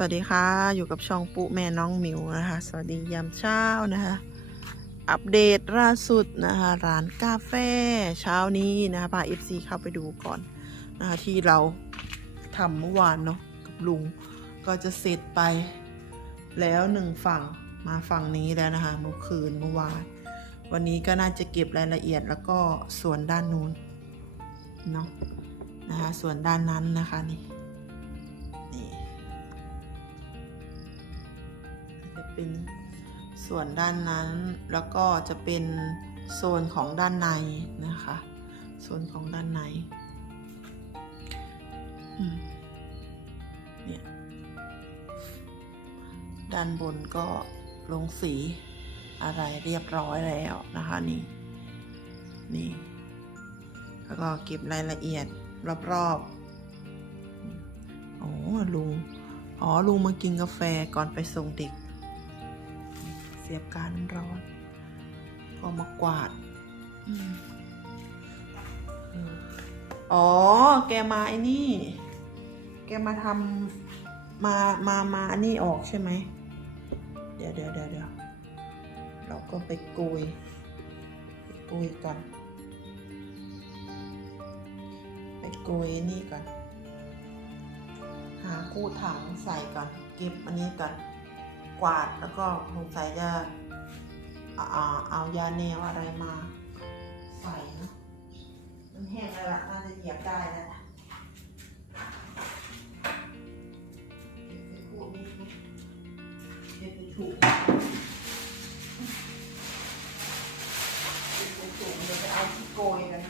สวัสดีค่ะ อยู่กับช่องปุ๊แม่น้องมิวนะคะ สวัสดียามเช้านะคะ อัปเดตล่าสุดนะคะ ร้านกาแฟเช้านี้นะคะพา FC เข้าไปดูก่อนนะคะที่เราทำเมื่อวานเนาะกับลุงก็จะเสร็จไปแล้วหนึ่งฝั่งมาฝั่งนี้แล้วนะคะ เมื่อคืนเมื่อวาน วันนี้ก็น่าจะเก็บรายละเอียดแล้วก็ส่วนด้านนู้นเนาะนะคะส่วนด้านนั้นนะคะนี่ เป็นส่วนด้านนั้นแล้วก็จะเป็นโซนของด้านในนะคะ โซนของด้านในเนี่ยด้านบนก็ลงสีอะไรเรียบร้อยแล้วนะคะนี่นี่แล้วก็เก็บรายละเอียดรอบๆอ๋อลุงอ๋อลุงมากินกาแฟก่อนไปส่งเด็ก สียบการน้ำร้อน ก็มากวาดอ๋อ แกมาไอ้นี่ แกมาทำมามามาอันนี้ออกใช่ไหม เดี๋ยวเดี๋ยวเดี๋ยวเดี๋ยวเราก็ไปกุยไปกุยก่อนไปกุยนี่ก่อน หาคู่ถังใส่ก่อน เก็บอันนี้ก่อน กวาดแล้วก็สงสัยจะเอาเอาเอายาแนวอะไรมาใส่นะมันแห้งแล้วล่ะน่าจะเหยียบได้แล้วนะเดี๋ยวไปพูดนิดนึงเดี๋ยวไปถูกเดี๋ยวไปถูกเดี๋ยวไปเอาที่โกยกัน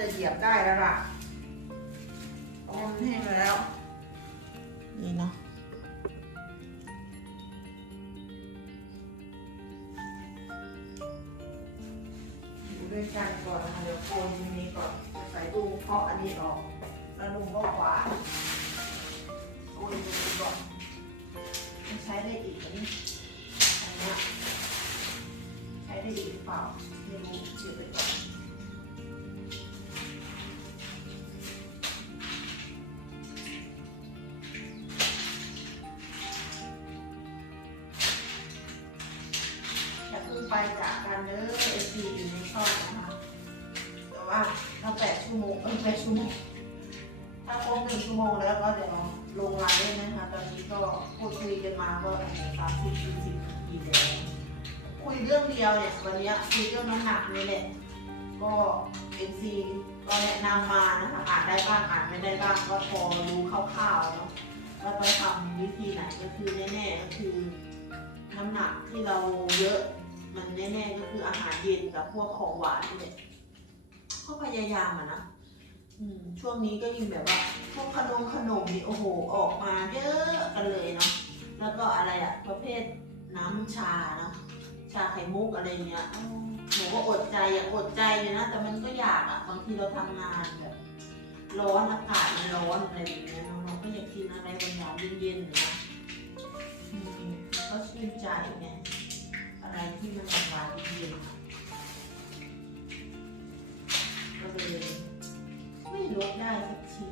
จะเหยียบได้แล้วล่ะอ๋อมันแห้งแล้ว นี่เนาะอยู่ด้วยกันก่อนนะคะเดี๋ยวโกนตรงนี้ก่อนจะใส่ดูเคาะอันนี้ออกแล้วลุงก็ขวาโกนตรงนี้ก่อนมันใช้ได้อีกอันนี้อันเนี้ยใช้ได้ดีหรือเปล่าไม่รู้เก็บไปก่อน จากกันเด้อเอซีอยู่ในช่องนะคะ แต่ว่าถ้าแปดชั่วโมงเออแปดชั่วโมงถ้าครบหนึ่งชั่วโมงแล้วก็เดี๋ยวลงไลน์ได้นะคะ ตอนนี้ก็พูดคุยกันมาก็สามสิบสี่สิบนาทีแล้วคุยเรื่องเดียวเนี่ยวันนี้คุยเรื่องน้ำหนักนี่แหละก็เอ็นซีก็แนะนำมานะคะอ่านได้บ้างอ่านไม่ได้บ้างก็พอรู้คร่าวๆเนาะว่าต้องทำวิธีไหนก็คือแน่ๆก็คือน้ำหนักที่เราเยอะ มันแน่ๆก็คืออาหารเย็นกับพวกของหวานนี่แหละก็พยายามอะนะช่วงนี้ก็ยิ่งแบบว่าพวกขนมขนมนี่โอ้โหออกมาเยอะกันเลยเนาะแล้วก็อะไรอะประเภทน้ำชาเนาะชาไข่มุกอะไรเงี้ยอืมหนูก็อดใจอยากอดใจเลยนะ แต่มันก็อยากอะบางทีเราทำงานแบบร้อนอากาศมันร้อนอะไรอย่างเงี้ยเราก็อยากกินอะไรบางอย่างเย็นๆนะก็ชื่นใจไง อะไรที่มันหวานเย็นก็เลยไม่ลดได้สักที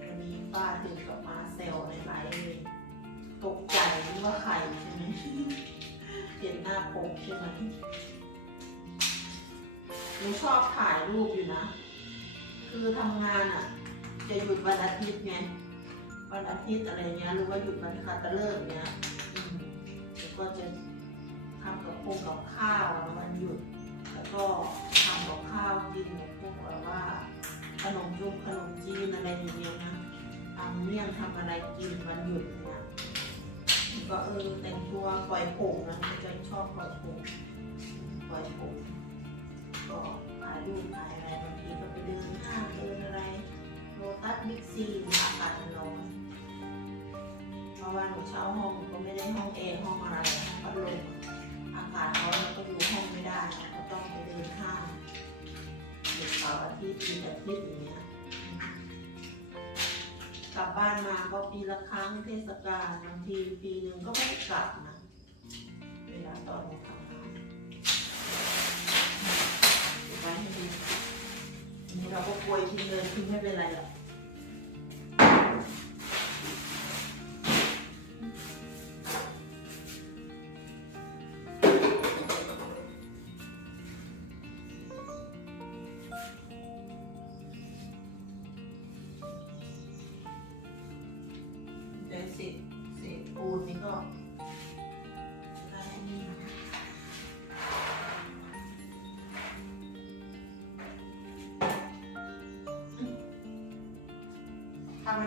วันนี้ป้าถึงกับมาเซลในไลฟ์เลยตกใจนึกว่าใครใช่ไหมเห็นหน้าปกใช่ไหมหนูชอบถ่ายรูปอยู่นะ คือทำงานอะ จะหยุดวันอาทิตย์ไงวันอาทิตย์อะไรเงี้ยหรือว่าหยุดวันคาตะเลิกเงี้ยแล้วก็จะทำกับพงกับข้าววันหยุด แล้วก็ทำกับข้าวกินพวกแบบว่าขนมยุงขนมจีนอะไรอย่างเงี้ยนะทำเมี่ยงทำอะไรกินวันหยุดเนี่ยก็เออแต่งตัวปล่อยผมนะจะชอบปล่อยผม ปีอาทิตย์อย่างเงี้ยกลับบ้านมาก็ปีละครั้งเทศกาลบางทีปีหนึ่งก็ไม่ได้กลับนะ เวลาตอนทำงานเก็บไว้ให้ดีอันนี้เราก็กลวยทิ้งเลยทิ้งไม่เป็นไรหรอก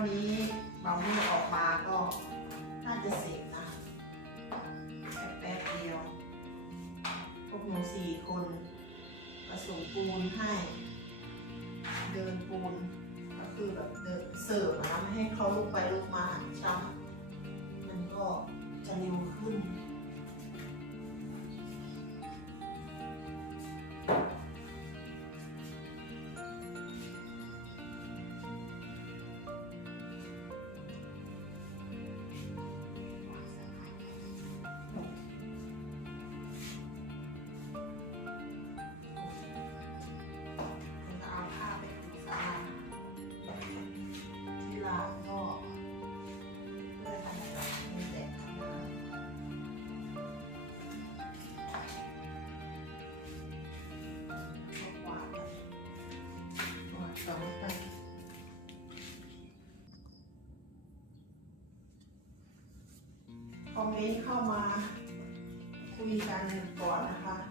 นนี้บางมือออกมาก็น่าจะเสร็จนะแป๊บเดียว พวกหนูสี่คนผสมปูนให้ เดินปูนก็คือแบบเดินเสิร์ฟนะไม่ให้เขาลุกไปลุกมาหันช้ำ เมนต์เข้ามาคุยกันก่อนนะคะ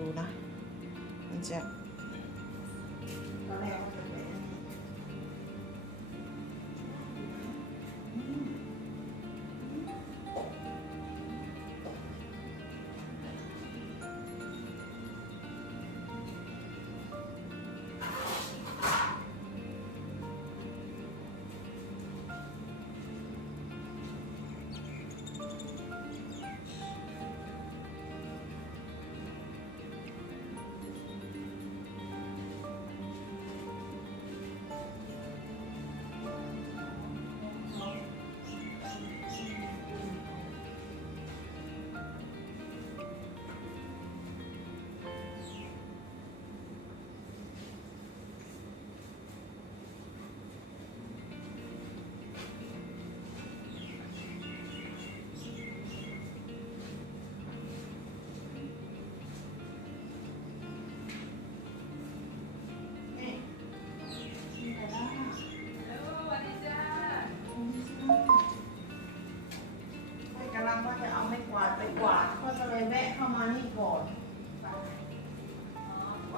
ดูนะมันจะ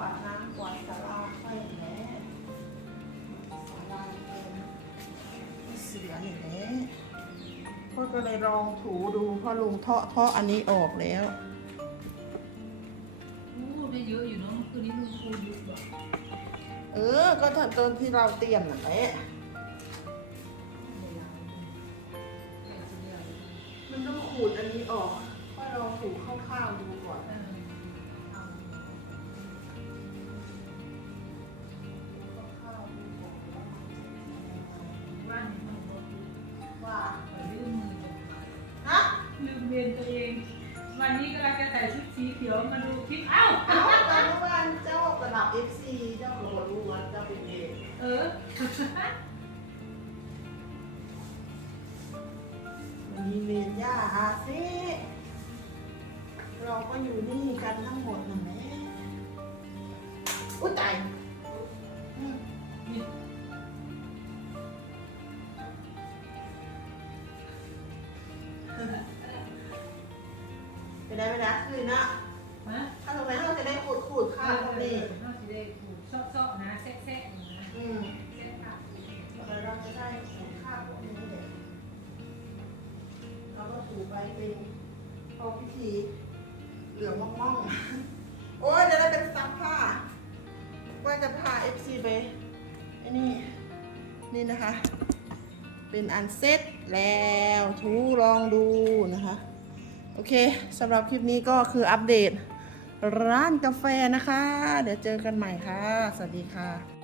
าดน้ำกวาดสาราค่อยแหละสาราเป็นเสือนี่แหละพ่อก็เลยลองถูดูพ่อลุงเทาะเทาะอันนี้ออกแล้วอู้ได้เยอะอยู่เนาะคืนนี้มึงคูยุบแบบเออ ก็ทำตอนที่เราเตรียมนั่นแหละมันต้องขูดอันนี้ออกค่อยลองถูคร่าวๆดู เรียนตัวเอง วันนี้กำลังจะใส่ชุดสีเขียวมาดูคลิปเอ้าเอาแต่เมื่อวานเจ้าสลับเอฟซีเจ้าโหรู้ว่าเจ้าเป็นเองเออวันนี้เรียนย่าอาเซ่เราก็อยู่นี่กันทั้งหมดนั่นแหละ ไปได้ไหมนะคืนนะฮะถ้าทำไมเราจะได้ขูดขูดข้าวพอดีข้าวสีแดงถูกซอกๆนะแซะๆนะอืมแซะผักแล้วเราจะได้ขูดข้าวพวกนี้เลยเราก็ถูไปเป็นพอพิธีเหลืองม่องๆ โอ้ยเดี๋ยวได้เป็นซักผ้า ว่าจะพาเอฟซีไปไอ้นี่ นี่นะคะ เป็นอันเซ็ตแล้วทูลองดูนะคะ โอเคสำหรับคลิปนี้ก็คืออัปเดต ร้านกาแฟนะคะ เดี๋ยวเจอกันใหม่ค่ะ สวัสดีค่ะ